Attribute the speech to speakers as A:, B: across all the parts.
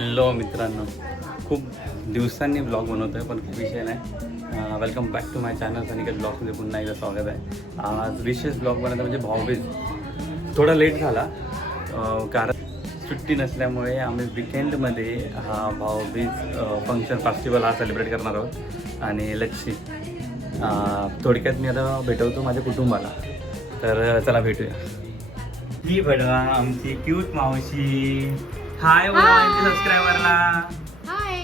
A: Hello मित्रांनो खूप दिवसांनी ब्लॉग बनवतो आहे पण खूप विषय नाही. Welcome back to my channel सनिकल ब्लॉगमध्ये पुन्हा एकदा स्वागत आहे. आज विशेष ब्लॉग बनवतो म्हणजे भाऊबीज. थोडा लेट झाला कारण सुट्टी नसल्यामुळे आम्ही विकेंडमध्ये हा भाऊबीज फंक्शन फेस्टिवल हा सेलिब्रेट करणार आहोत. आणि लक्ष्मी थोडक्यात मी आता भेटवतो माझ्या कुटुंबाला. तर चला भेटूया. ही बडवा आमची क्यूट मावशी. हाय सबस्क्रायबरला
B: हाय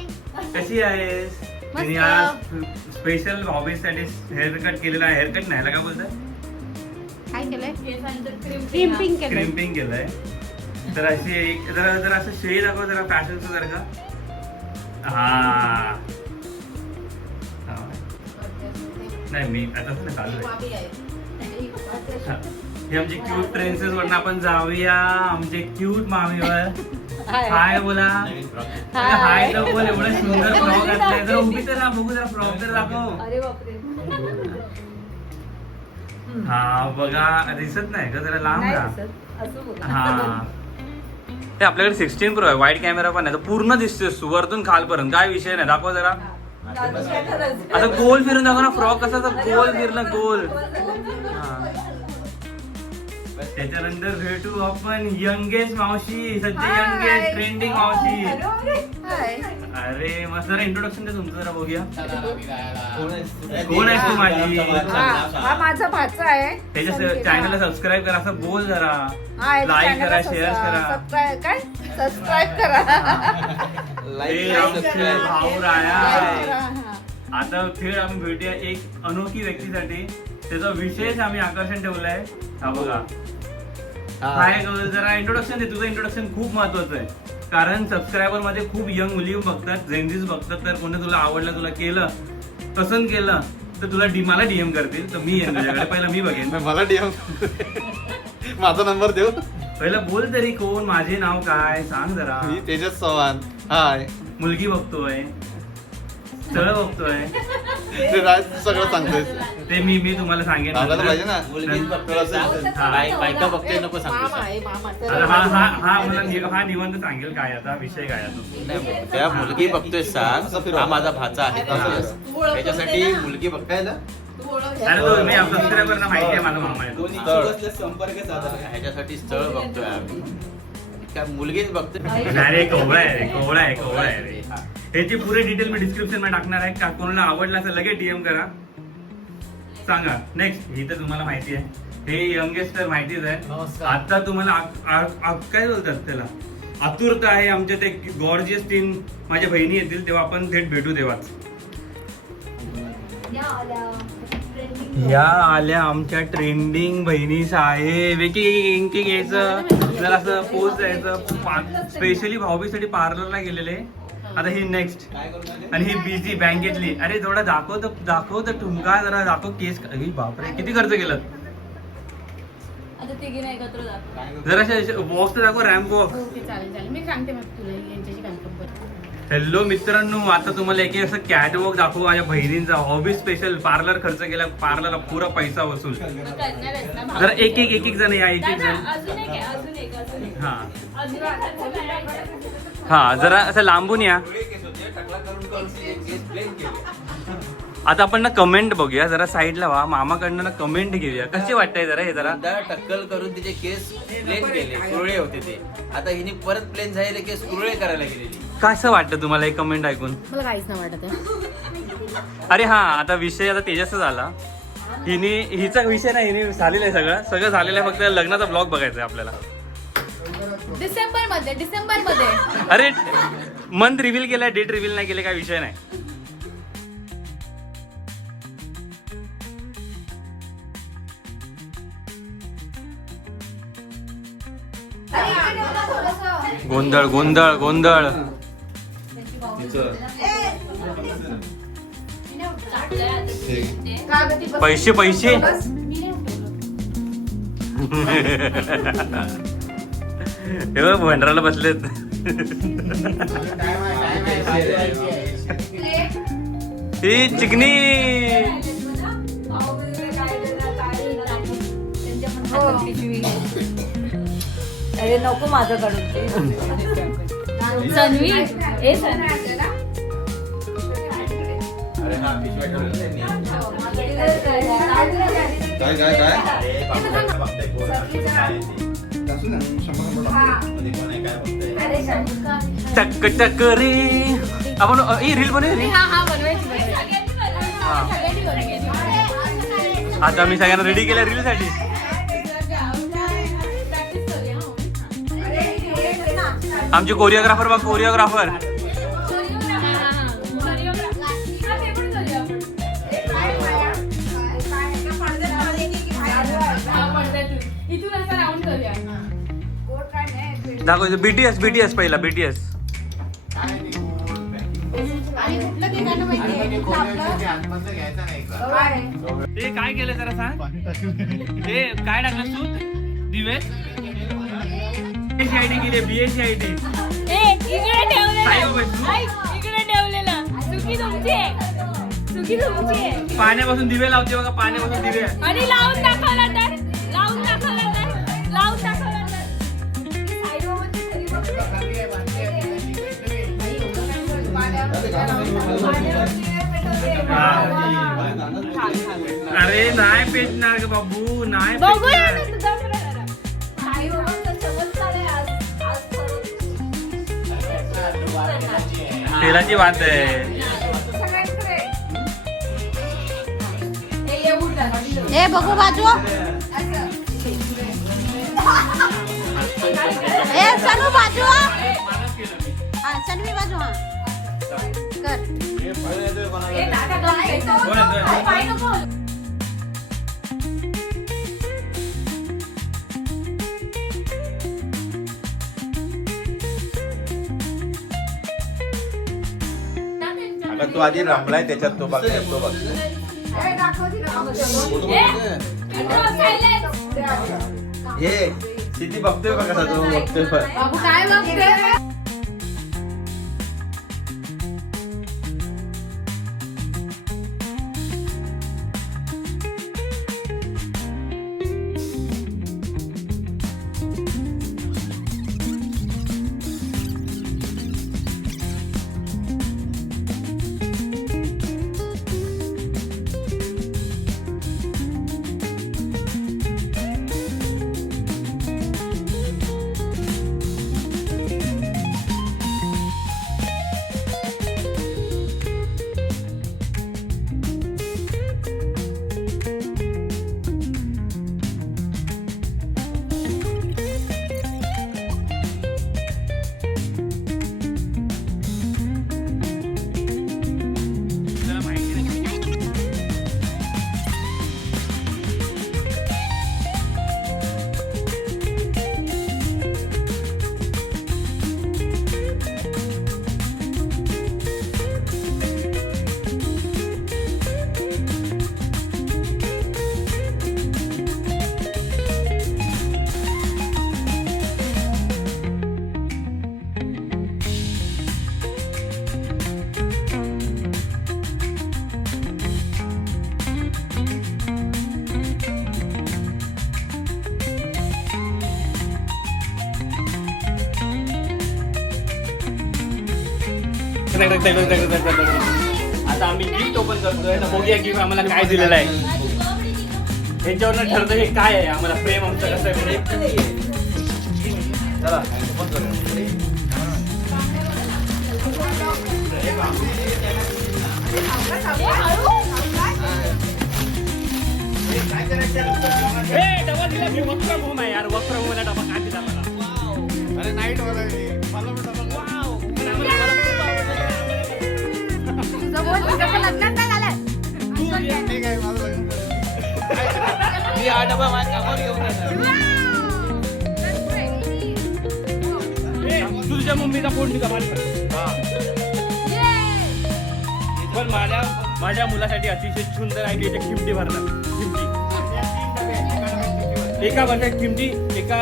A: कशी आहेस. तिने आज स्पेशल हॉबीसाठी हेअर कट केलेला आहे. हेअर कट नाही काय बोलतात
B: काय केलंय? क्रिम्पिंग केलंय.
A: क्रिम्पिंग केलंय. तर अशी एक- जरा जरा असं शेड दाखव जरा फॅशनचं जरा का. हा. हा. नाही मी आता चालू आहे. हा. आमचे क्यूट ट्रेन्सेस वरनं आपण जाऊया. आमचे क्यूट मामीवर हाय. बोला. हाय तर बोल एवढं सुंदर फ्रॉक घातलाय जरा उभी तर राहा बघू जरा फ्रॉक तर दाखव.
B: अरे बापरे.
A: हा बघा. दिसत नाही का जरा लांब राहा हा. ते आपल्याकडे सिक्स्टीन प्रो आहे. वाईट कॅमेरा पण आहे. तो पूर्ण दिसतोय तू वरतून खालपर्यंत. काय विषय नाही. दाखव जरा. आता गोल फिरून दाखव ना. फ्रॉक कसा तर गोल फिरला गोल. त्याच्यानंतर भेटू आपण यंगेस्ट मावशी सध्या यंगेस्ट ट्रेंडिंग मावशी. अरे मस्त जरा इंट्रोडक्शन दे तुमचं जरा बघूया. कोण आहेस तू? माझी?
B: हा माझा भाचा आहे.
A: त्याच्या चॅनलला सबस्क्राईब करा असं बोल जरा.
B: हा, याच्या
A: लाईक
B: channel
A: करा शेअर करा.
B: काय? सबस्क्राईब करा.
A: आमचे भाऊ राया.
B: Like करा,
A: आहे.
B: हा.
A: आता थेट आम्ही भेटूया एक अनोखी व्यक्तीसाठी. त्याचा विशेष आम्ही आकर्षण ठेवलंय. हा बघा. हाय गौरव, जरा इंट्रोडक्शन दे. तुझं इंट्रोडक्शन खूप महत्वाचं आहे. कारण सबस्क्रायबरमध्ये खूप यंग मुली बघतात जेन्झीज बघतात. तर कोणी तुला आवडलं तुला केलं पसंत केलं तर तुला डी मला डीएम करतील. तर मी येईन तुझ्याकडे. पहिला मी बघेन.
C: मला डीएम माझा नंबर देऊ?
A: पहिला बोल तरी कोण? माझे नाव काय? सांग जरा.
C: मी तेजस चव्हाण. हाय
A: मुलगी बघतोय. स्थळ बघतोय.
C: ते राज तू सगळं सांगतोयस
A: ते मी मी तुम्हाला सांगेन
C: सांगायला पाहिजे ना.
D: मुलगीच बघतोय
A: हा.
D: बायका नको सांगू.
B: मामा आहे, मामा.
A: आता हा हा हा मला नि- हा निवंत सांगेल काय आता विषय काय आता.
D: नाही, त्या मुलगी बघतोय सांग
C: फिरव.
D: हा माझा भाचा आहे. त्याच्यासाठी मुलगी बघताय ना?
A: अरे तो मी सबस्क्रायबरना माहिती आहे माझा मामा आहे तो.
D: ह्याच्यासाठी स्थळ बघतोय आम्ही. काय मुलगीच बघतोय.
A: नाही रे कोवळा आहे रे कोवळा आहे कोवळा आहे रे. ह्याची पुरे डिटेल मी डिस्क्रिप्शनमध्ये टाकणार आहे का कोणाला आवडलं असेल लगेच डीएम करा सांगा नेक्स्ट ही तर तुम्हाला माहिती आहे हे यंगेस्ट तर माहितीच आहे आता तुम्हाला आ- आ- आ- काय बोलतात त्याला आतुरता आहे आमच्या ते गॉर्जियस टीन माझ्या बहिणी येतील तेव्हा आपण थेट भेटू तेव्हाच या आल्या आमच्या ट्रेंडिंग बहिणी साहेब एक एक एक घ्यायचं जर असं पोच द्यायचं स्पेशली भाऊबीसाठी पार्लरला गेलेले आता ही नेक्स्ट आणि ही बिझी बँकेतली अरे थोडा दाखव तर दाखव तर ठुमका जरा दाखव केस. अरे बापरे किती खर्च केलं? जरा बॉक्स तर दाखव. रॅम्प
E: चालेल मी सांगते मग तुला
A: हॅलो मित्रांनो आता तुम्हाला एक एक असं कॅटवॉक दाखवू माझ्या बहिणींचा. हॉबी स्पेशल पार्लर खर्च केला पार्लरला पुरा पैसा वसूल. जरा एक एक एक एक जण. या एक एक जण हा. हा जरा असं लांबून या. आता आपण ना कमेंट बघूया जरा साईडला व्हा मामाकडनं ना कमेंट घेऊया. कशी वाटतंय जरा हे जरा?
D: टक्कल करून तिचे केस प्लेन केले कुरळे होते ते. आता हिने परत प्लेन झालेले केस कुरळे करायला गेलेली.
A: कसं वाटतं तुम्हाला हे कमेंट ऐकून?
E: मला काहीच नाही वाटत आहे.
A: अरे हा आता विषय आता तेजसचा झाला. हिने हिचा विषय नाही हिने झालेला आहे सगळं. सगळं झालेलं आहे फक्त लग्नाचा ब्लॉग बघायचा आहे आपल्याला.
E: डिसेंबरमध्ये डिसेंबरमध्ये
A: अरे मंथ रिव्हील केलाय डेट रिव्हील नाही केले काय विषय नाही. गोंधळ गोंधळ गोंधळ. पैसे पैसे. हे बघ भंडाराला बसलेत. ही चिकनी.
B: हो. अरे नको माझं काढून
E: सन्वी? ए.
C: काय काय काय?
A: टक टक रे आपण ही रील
E: हा हा.
A: हा.
E: बनवायची.
A: आता मी सगळ्यांना रेडी केलं रील साठी आमचे कोरिओग्राफर बघ कोरिओग्राफर दाखव बीटीएस बीटीएस पहिला बीटीएस ते काय केलं जरा सांग? ते काय टाकलं तू दिवे आय डी केली बीएससी आय
E: ए, इकडे ठेवलेलं.
A: काय बाई?
E: ऐक, इकडे ठेवलेलं. चुकी तुमची आहे. चुकी तुमची आहे.
A: पाण्यापासून दिवे लावते बघा पाण्यापासून दिवे
E: आणि लावून दाखवला तर लावून दाखवला तर लावून दाखवला तर
A: अरे नाही पेटणार ग बाबू नाही
E: बघूया ना
A: तेलाची बात आहे.
E: हे.
B: ए बघू बाजू. ए सनू बाजू हा. सनवी बाजू हा. कर.
D: अगं तू आधी रमलाय त्याच्यात तो बघ तो बघ. हे किती बघतोय बघ कसा तो बघतोय बघ.
A: आता आम्ही गिफ्ट ओपन करतोय. तर बघूया गिफ्ट आम्हाला काय दिलेलं आहे. ह्याच्यावरनं ठरतं हे काय आहे? आम्हाला प्रेम आमचं कसं आहे?
D: चला open करूया.
A: हे डबा दिला मी वर्क होम आहे यार. वक्र होमला डबा काय दिला?
D: हा डबा माझ्या कामावर घेऊन येणार.
A: ए, तुझ्या मम्मीचा फोन पण माझ्या माझ्या मुलासाठी अतिशय सुंदर आहे की याच्या किमती भरणार. किमती एका वर्षात किमती एका